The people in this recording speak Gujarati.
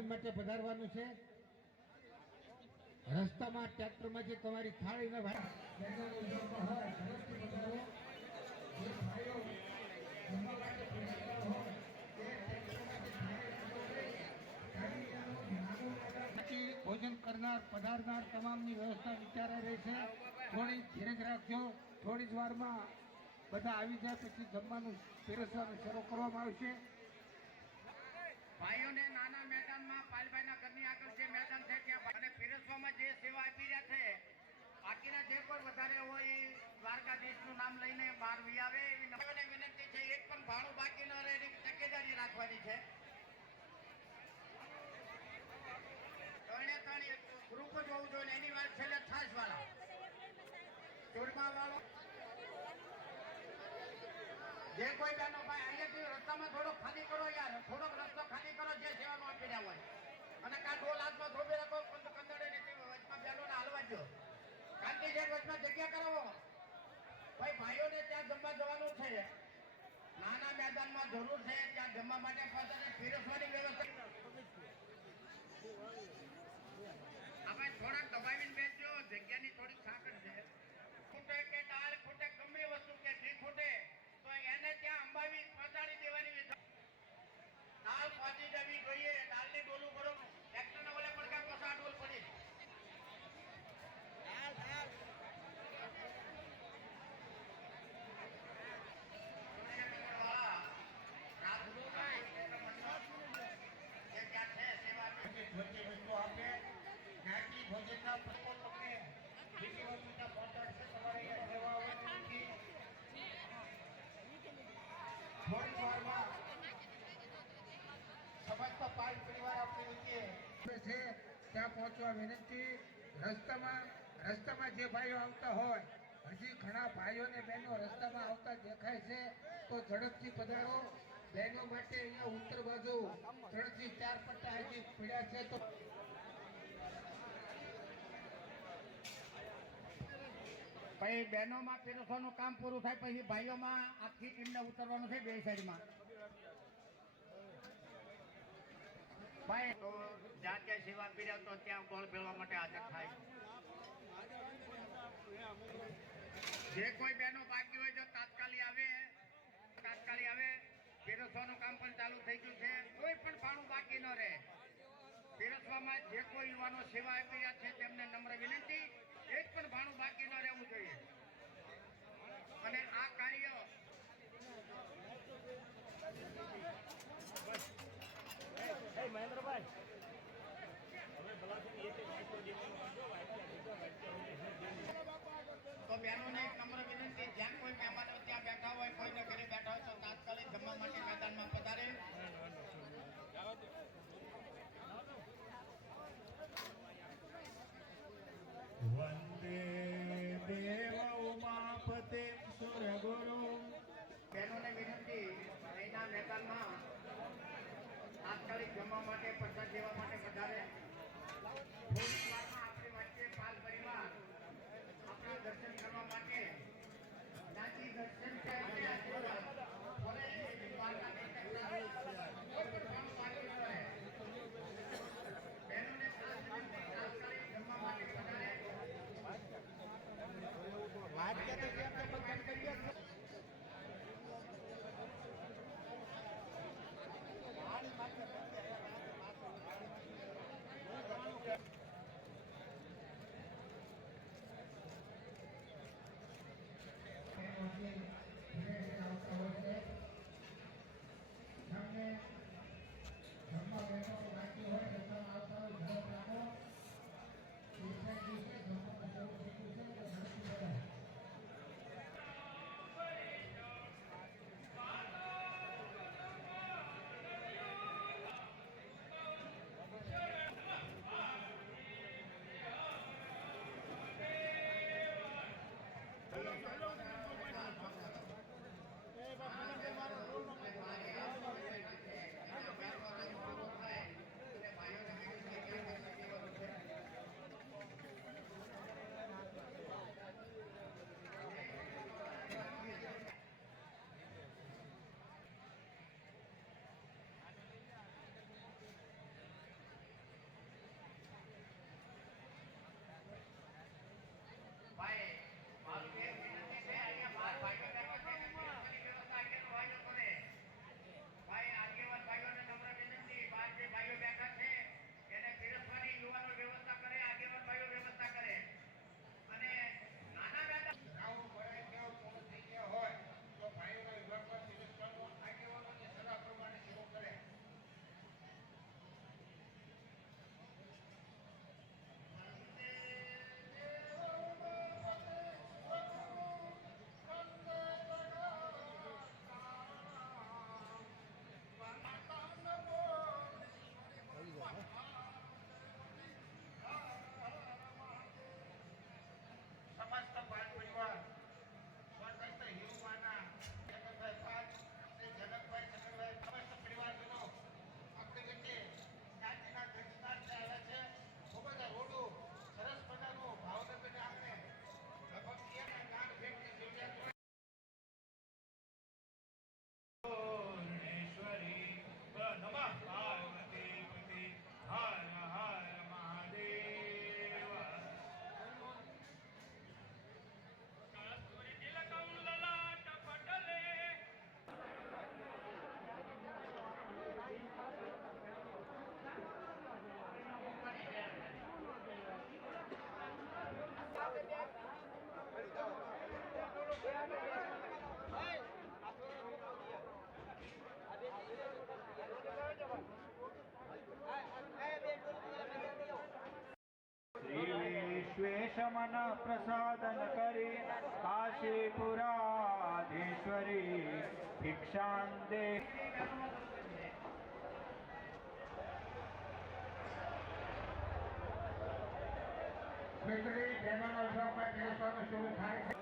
ભોજન માટે પધારવાનું છે। રસ્તામાં ટ્રેક્ટરમાં જે તમારી થાળીને ભોજન કરનાર પધારનાર તમામની વ્યવસ્થા વિચારા રહી છે। થોડી ધીરજ રાખજો, થોડી જ વારમાં બધા આવી જાય પછી જમવાનું પીરસવાનું શરૂ કરવામાં આવશે। ભાઈઓને નાના મેદાનમાં પાલભાઈના ઘરની આગળ જે મેદાન છે ત્યાં અને પીરસવામાં જે સેવા આપી રહ્યા છે, બાકીના જે કોઈ વધારે હોય એ દ્વારકાધીશનું નામ લઈને બહાર વી આવે એવી વિનંતી છે। એક પણ ભાડું બાકી ન રહે એની તકેદારી રાખવાની છે। ત્રણે ગ્રુપ જ હોવું જોઈએ એની વાત છેલ્લે ખાસ વાળા ચોરમા વાળો જે કોઈ બહેનો ભાઈ અહીંયાથી રસ્તામાં થોડો ખાલી કરો યાર, થોડોક રસ્તો ખાલી કરો જે સેવાનું આપી રહ્યા હોય અને કાં ઢોલ હાથમાં થોભી રાખો કંદડે નથી વચમાં બહેનોને હાલવા દો, કાંતિ છે વચમાં જગ્યા કરાવો ભાઈ। ભાઈઓને ત્યાં જમવા જવાનું છે, નાના મેદાનમાં જરૂર છે ત્યાં જમવા માટે પોતાને પીરસવાની વ્યવસ્થા આપણે થોડાક દબાવીને બેસજો, જગ્યાની થોડીક સાંકળ છે। ખૂટે કે દાળ ખૂટે ગમે વસ્તુ કે ઘી ખૂટે તો એને ત્યાં અંબાવી પહોંચાડી દેવાની, દાળ પહોંચી જવી જોઈએ। દાળની ડોલું કરો ટ્રેક્ટરના ઓલે પણ કાંઈ પસાર ડોલ પડી વસ્તુ આપે જ્ઞાતિ ભોજનના પ્રકો તમને બીજી વસ્તુના પહોંચાડશે। તમારે અહીંયા સેવા આવવાની થોડી વારમાં સમસ્ત પાલ પરિવાર આપણી વચ્ચે છે ત્યાં પહોંચવા વિનંતી। રસ્તામાં જે ભાઈઓ આવતા હોય, હજી ઘણા ભાઈઓ ને બહેનો રસ્તામાં આવતા દેખાય છે તો ઝડપથી પધારો। બહેનો માટે અહીંયા ઉત્તર બાજુ 3 થી 4 પટ્ટા હજી પીડ્યા છે તો પછી બહેનોમાં પીરસવાનું કામ પૂરું થાય પછી ભાઈઓમાં આખી ટીમને ઉતરવાનું છે બે સાઈડમાં ભાઈ। તો જ્યાં ક્યાં સેવા આપી રહ્યા તો ત્યાં ગોળ ભેળવા માટે હાજર થાય। જે કોઈ બહેનો બાકી હોય તો તાત્કાલિક આવે। પીરસવાનું કામ પણ ચાલુ થઈ ગયું છે, કોઈ પણ ભાણું બાકી ન રહે। પીરસવામાં જે કોઈ યુવાનો સેવા આપી રહ્યા છે તેમને નમ્ર વિનંતી, એક પણ ભાણું બાકી ન રહેવું જોઈએ। અને આ કાર્ય મહેન્દ્રભાઈ તો બહેનોને એક નમ્ર વિનંતી, જ્યાં કોઈ મહેમાનો ત્યાં બેઠા હોય, કોઈને ઘરે બેઠા હોય તો તાત્કાલિક જમવા માટે મેદાનમાં પધારે। વંદે દેવ ઉમાપતે સુરગુરુ। બહેનોને વિનંતી, અહીંના મેદાનમાં તાત્કાલિક જમવા માટે પ્રસાદ લેવા માટે પધારે। થોડી વારમાં આપણી વચ્ચે પાલ પરિવાર આપણા દર્શન કરવા માટે જ્ઞાતિ દર્શન બહેનોને તાત્કાલિક જમવા માટે પધારે। વાત કરીએ આપણે બંધ કરીએ પાણી માટે દક્ષમન પ્રસાદન કરી કાશીપુરાધીશ્વરી ભિક્ષાં દે. ખીચડી બહેનોના ઉત્સવમાં પીરસવાનું શરૂ થાય છે.